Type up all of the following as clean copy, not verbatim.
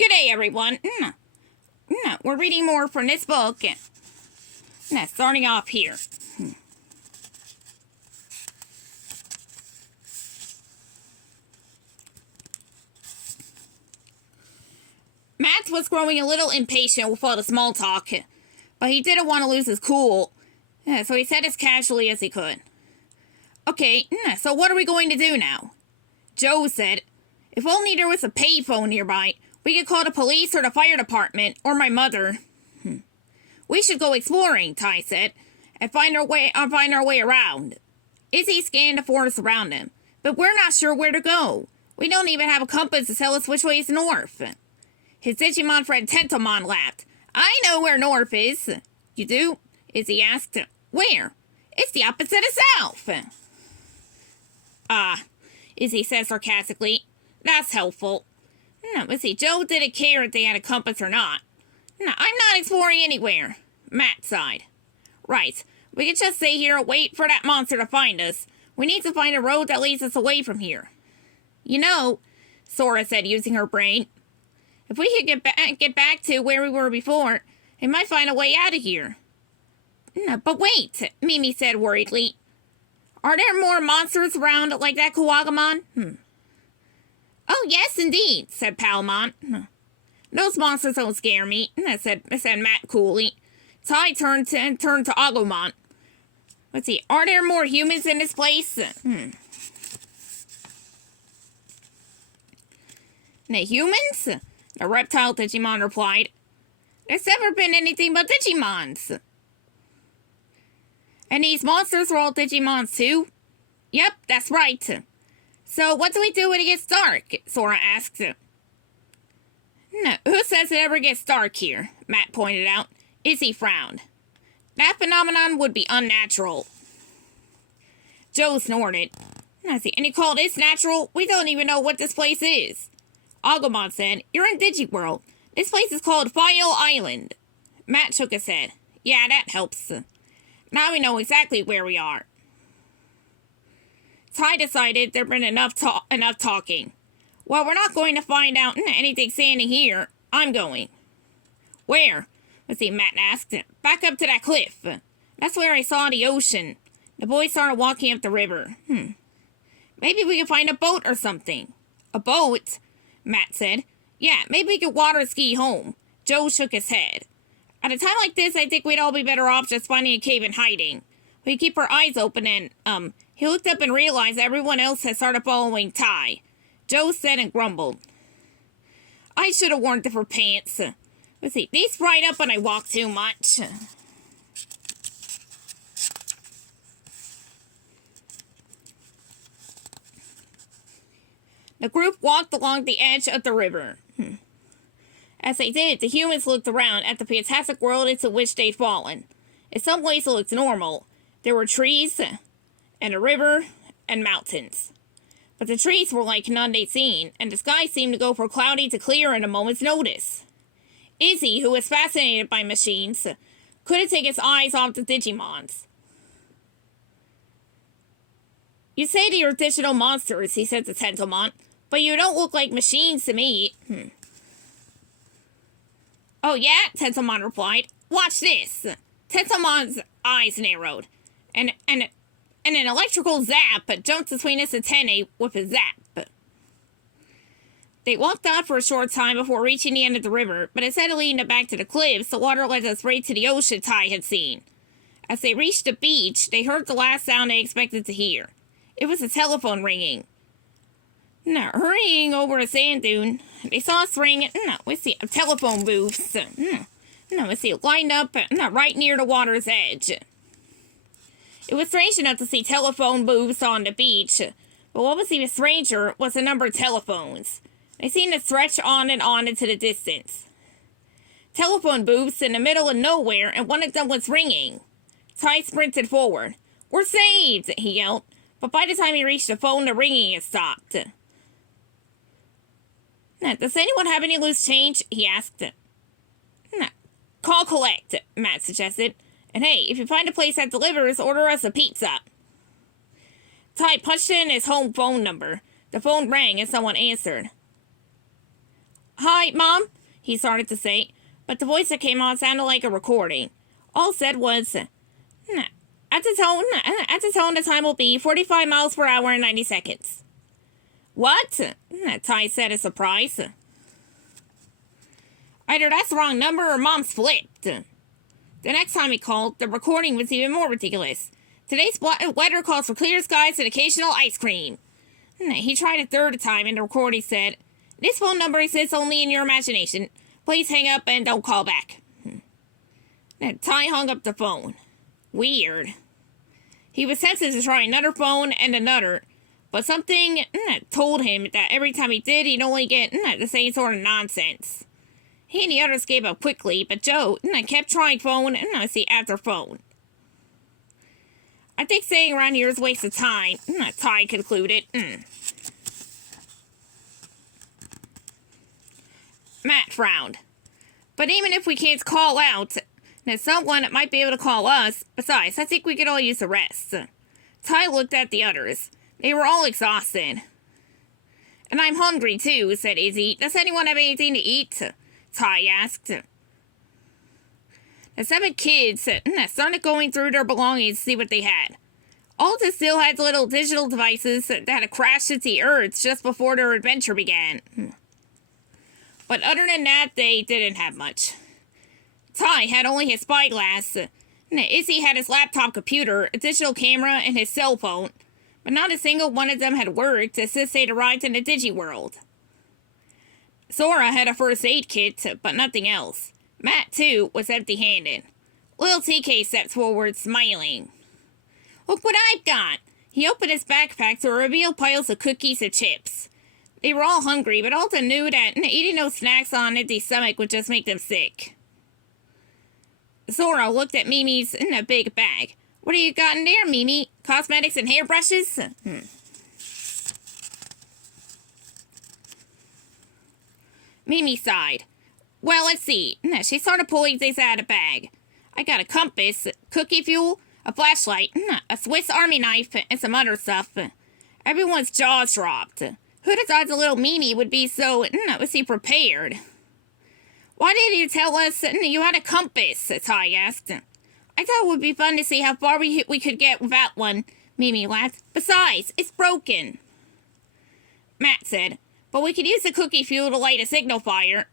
G'day, everyone. We're reading more from this book. Starting off here. Matt was growing a little impatient with all the small talk, but he didn't want to lose his cool, so he said as casually as he could. Okay, so what are we going to do now? Joe said, if only there was a payphone nearby, we could call the police or the fire department, or my mother. We should go exploring, Ty said, and find our way around. Izzy scanned the forest around him, but we're not sure where to go. We don't even have a compass to tell us which way is north. His Digimon friend Tentomon laughed. I know where north is. You do? Izzy asked. Where? It's the opposite of south. Izzy said sarcastically. That's helpful. Izzy, Joe didn't care if they had a compass or not. I'm not exploring anywhere. Matt sighed. Right. We can just stay here and wait for that monster to find us. We need to find a road that leads us away from here. You know, Sora said using her brain, if we could get back to where we were before, we might find a way out of here. But wait, Mimi said worriedly. Are there more monsters around like that Kuwagamon? Oh, yes, indeed, said Palmon. Those monsters don't scare me, said Matt coolly. Ty turned to Agumon. Let's see, are there more humans in this place? The humans? The reptile Digimon replied. There's never been anything but Digimons. And these monsters are all Digimons too? Yep, that's right. So what do we do when it gets dark? Sora asked. Who says it ever gets dark here? Matt pointed out. Izzy frowned. That phenomenon would be unnatural. Joe snorted. And you call this natural? We don't even know what this place is. Agumon said, You're in Digiworld. This place is called File Island. Matt shook his head. Yeah, that helps. Now we know exactly where we are. Ty decided there'd been enough talking. Well, we're not going to find out anything standing here. I'm going. Where? Let's see, Matt asked. Back up to that cliff. That's where I saw the ocean. The boys started walking up the river. Maybe we can find a boat or something. A boat? Matt said. Yeah, maybe we could water ski home. Joe shook his head. At a time like this, I think we'd all be better off just finding a cave and hiding. We keep our eyes open and, he looked up and realized everyone else had started following Ty. Joe said and grumbled. I should have worn different pants. Let's see, these fried up when I walk too much. The group walked along the edge of the river. As they did, the humans looked around at the fantastic world into which they'd fallen. In some ways it looked normal. There were trees, and a river, and mountains. But the trees were like none they'd seen, and the sky seemed to go from cloudy to clear in a moment's notice. Izzy, who was fascinated by machines, couldn't take his eyes off the Digimons. You say they're digital monsters, he said to Tentomon, but you don't look like machines to me. Oh yeah, Tentomon replied. Watch this. Tentomon's eyes narrowed, and an electrical zap jumped between his antennae with a zap. They walked on for a short time before reaching the end of the river, but instead of leading them back to the cliffs, the water led them straight to the ocean Ty had seen. As they reached the beach, they heard the last sound they expected to hear. It was a telephone ringing. Hurrying over a sand dune, they saw us ring. A telephone booths. Lined up right near the water's edge. It was strange enough to see telephone booths on the beach, but what was even stranger was the number of telephones. They seemed to stretch on and on into the distance. Telephone booths in the middle of nowhere, and one of them was ringing. Ty sprinted forward. We're saved, he yelled, but by the time he reached the phone, the ringing had stopped. Does anyone have any loose change? He asked. Call collect, Matt suggested. And hey, if you find a place that delivers, order us a pizza. Ty punched in his home phone number. The phone rang and someone answered. Hi, Mom, he started to say, but the voice that came on sounded like a recording. All said was, at the tone, the time will be 45 miles per hour in 90 seconds. What? Ty said in surprise. Either that's the wrong number or Mom's flipped. The next time he called, the recording was even more ridiculous. Today's weather calls for clear skies and occasional ice cream. He tried a third time and the recording said, this phone number exists only in your imagination. Please hang up and don't call back. Ty hung up the phone. Weird. He was tempted to try another phone and another, but something told him that every time he did, he'd only get the same sort of nonsense. He and the others gave up quickly, but Joe kept trying phone after phone. I think staying around here is a waste of time, Ty concluded. Matt frowned. But even if we can't call out, there's someone that might be able to call us. Besides, I think we could all use the rest. Ty looked at the others. They were all exhausted. And I'm hungry too, said Izzy. Does anyone have anything to eat? Ty asked. The 7 kids started going through their belongings to see what they had. Alta still had little digital devices that had crashed into the earth just before their adventure began. But other than that, they didn't have much. Ty had only his spyglass. Izzy had his laptop computer, a digital camera, and his cell phone. But not a single one of them had worked since they'd arrived in the Digiworld. Sora had a first aid kit, but nothing else. Matt, too, was empty-handed. Little TK stepped forward, smiling. Look what I've got! He opened his backpack to reveal piles of cookies and chips. They were all hungry, but Alta knew that eating those snacks on an empty stomach would just make them sick. Sora looked at Mimi's in a big bag. What have you got in there, Mimi? Cosmetics and hairbrushes? Mimi sighed. Well, let's see. She started pulling things out of the bag. I got a compass, cookie fuel, a flashlight, a Swiss Army knife, and some other stuff. Everyone's jaws dropped. Who'd have thought the little Mimi would be so, prepared? Why didn't you tell us you had a compass? Ty asked. I thought it would be fun to see how far we could get without one, Mimi laughed. Besides, it's broken. Matt said, but we could use the cookie fuel to light a signal fire.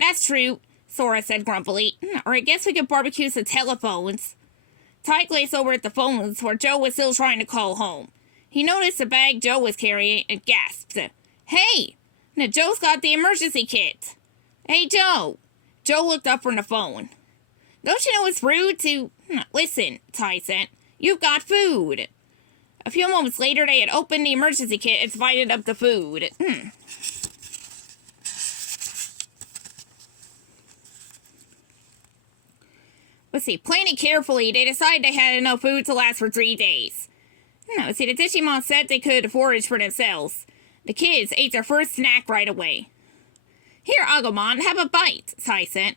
That's true, Sora said grumpily. Or I guess we could barbecue some telephones. Ty glanced over at the phones where Joe was still trying to call home. He noticed the bag Joe was carrying and gasped. Hey! Now Joe's got the emergency kit. Hey, Joe! Joe looked up from the phone. Don't you know it's rude to... Listen, Ty said. You've got food. A few moments later, they had opened the emergency kit and divided up the food. Let's see, planning carefully, they decided they had enough food to last for 3 days. The Digimon said they could forage for themselves. The kids ate their first snack right away. Here, Agumon, have a bite, Ty said.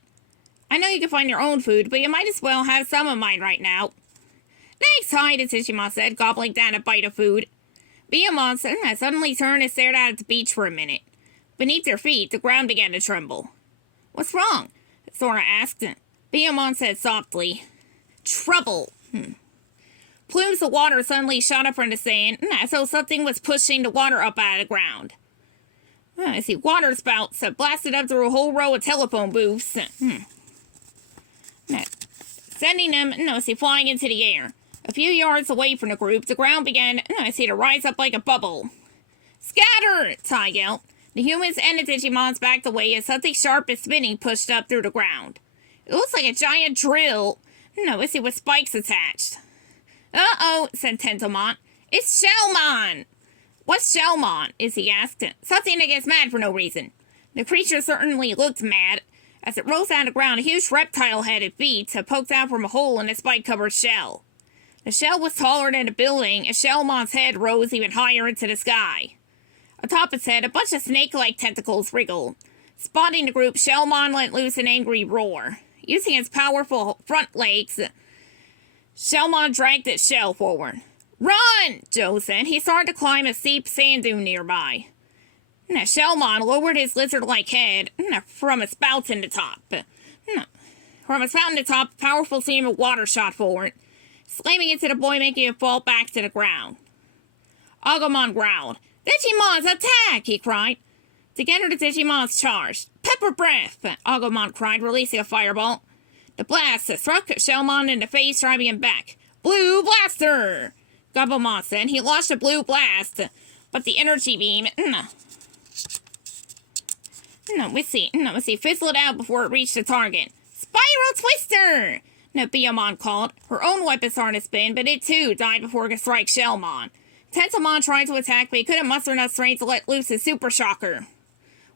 I know you can find your own food, but you might as well have some of mine right now. Thanks, Ty, the Digimon said, gobbling down a bite of food. Biyamon suddenly turned and stared out at the beach for a minute. Beneath their feet, the ground began to tremble. What's wrong? Sora asked. Biyamon said softly, Trouble. Plumes of water suddenly shot up from the sand, as though something was pushing the water up out of the ground. I see water spouts blasted up through a whole row of telephone booths. Sending them, flying into the air. A few yards away from the group, the ground began, to rise up like a bubble. Scatter! Ty yelled. The humans and the Digimons backed away as something sharp and spinning pushed up through the ground. It looks like a giant drill. With spikes attached. Uh-oh, said Tentomon. It's Shellmon! What's Shellmon? Izzy asked. Something that gets mad for no reason. The creature certainly looked mad. As it rose out of the ground, a huge reptile-headed feet poked out from a hole in the spike-covered shell. The shell was taller than the building, as Shellmon's head rose even higher into the sky. Atop its head, a bunch of snake-like tentacles wriggled. Spotting the group, Shellmon let loose an angry roar. Using its powerful front legs, Shellmon dragged its shell forward. Run! Joe said. He started to climb a steep sand dune nearby. Now, Shellmon lowered his lizard-like head from a spout in the top. From a spout in the top, a powerful stream of water shot forward, slamming into the boy, making him fall back to the ground. Agumon growled. Digimons, attack! He cried. Together, the Digimons charged. Pepper breath! Agumon cried, releasing a fireball. The blast struck Shellmon in the face, driving him back. Blue blaster! Gabumon said. He launched a blue blast, but the energy beam... let's see, fizzled out before it reached the target. Spiral Twister! Biyomon called. Her own weapon started to spin, but it too died before it could strike Shellmon. Tentomon tried to attack, but he couldn't muster enough strength to let loose his super shocker.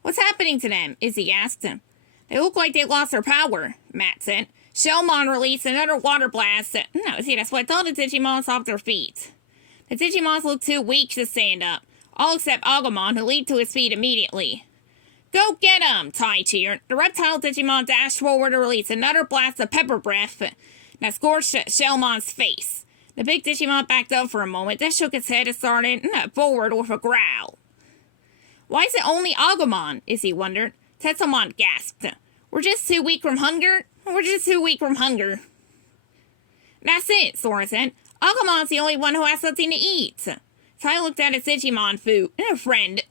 What's happening to them? Izzy asked him. They look like they lost their power, Matt said. Shellmon released another water blast. That's what told the Digimons off their feet. The Digimons looked too weak to stand up, all except Agumon, who leaped to his feet immediately. Go get him! Tai cheered. The reptile Digimon dashed forward to release another blast of pepper breath that scorched Shellmon's face. The big Digimon backed up for a moment, then shook its head and started forward with a growl. Why is it only Agumon? Izzy wondered. Tetsumon gasped. We're just too weak from hunger? That's it, Sora said. Agumon's the only one who has something to eat. Tai looked at his Digimon food. Friend.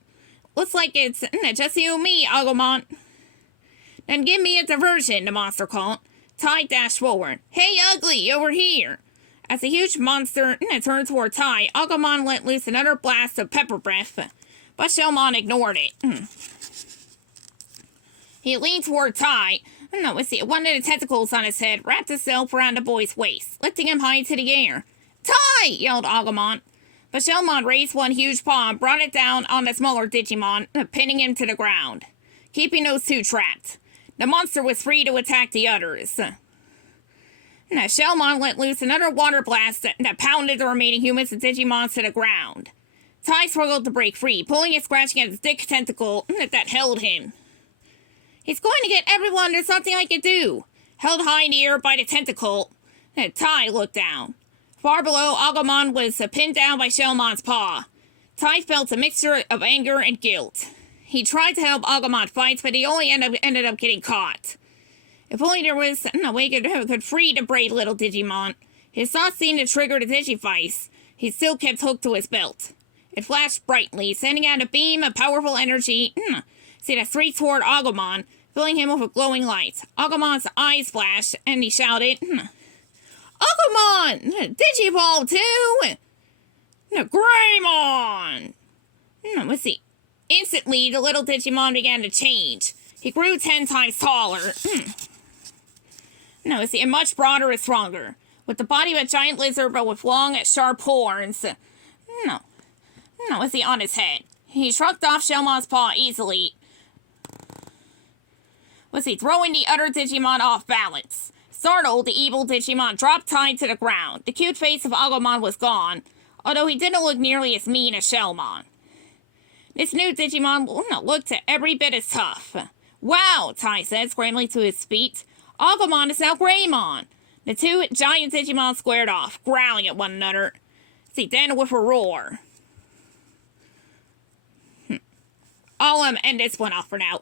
Looks like it's just you and me, Agumon. Then give me a diversion, the monster called. Tai dashed forward. Hey, ugly, over here. As the huge monster turned toward Tai, Agumon let loose another blast of pepper breath, but Shellmon ignored it. He leaned toward Tai. One of the tentacles on his head wrapped itself around the boy's waist, lifting him high into the air. Tai! Yelled Agumon. But Shellmon raised one huge paw and brought it down on the smaller Digimon, pinning him to the ground, keeping those two trapped. The monster was free to attack the others. Shellmon let loose another water blast that pounded the remaining humans and Digimons to the ground. Tai struggled to break free, pulling and scratching at his thick tentacle that held him. He's going to get everyone, there's something I can do. Held high in the air by the tentacle, Tai looked down. Far below, Agumon was pinned down by Shellmon's paw. Tai felt a mixture of anger and guilt. He tried to help Agumon fight, but he only ended up getting caught. If only there was a way could free the brave little Digimon. His thoughts seemed to trigger the Digivice. He still kept hooked to his belt. It flashed brightly, sending out a beam of powerful energy that streaked toward Agumon, filling him with a glowing light. Agumon's eyes flashed, and he shouted, Agumon! Digivolve too! Greymon! Instantly, the little Digimon began to change. He grew 10 times taller. And much broader and stronger. With the body of a giant lizard, but with long, sharp horns. On his head. He shrugged off Shellmon's paw easily. Throwing the other Digimon off balance. Startled, the evil Digimon dropped Tai to the ground. The cute face of Agumon was gone, although he didn't look nearly as mean as Shellmon. This new Digimon looked every bit as tough. Wow, Tai said, scrambling to his feet. Agumon is now Greymon. The two giant Digimon squared off, growling at one another. Then with a roar. I'll end this one off for now.